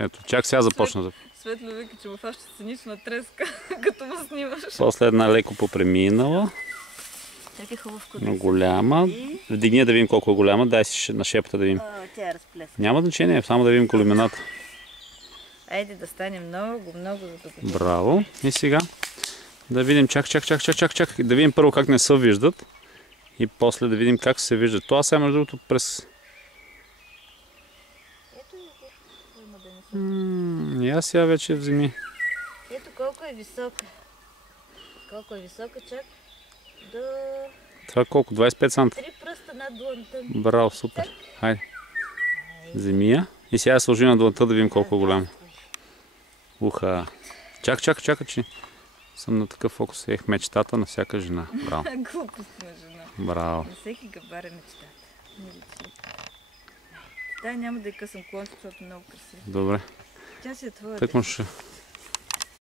Ето, чак сега започна да... Светло вика, че му фаща сценична треска, като му снимаш. После една леко попреминала. Как е хубав Но голяма. Вдигни да видим колко е голяма. Дай си на шепата да видим. Тя е разплеска. Няма значение, само да видим големината. Айде да стане много, за тук. Браво. И сега да видим, чак. Да видим първо как не се виждат. И после да видим как се виждат. Това сега между другото през... Ето има да не са. И аз сега вече вземи. Ето колко е висока. Колко е висока, чак до... Това колко? 25 санта. 3 пръста над длънта. Браво, супер. Хайде. Вземи я. И сега сложи на длънта да видим колко е голямо. Уха. Чакай, че съм на такъв фокус. Ех, мечтата на всяка жена. Браво. Глупост на жена. Браво. На всеки габар е мечтата. Дай няма да я късам клонче, защото е много красиво. Добре. Тя си е твоя. Тъкмо ще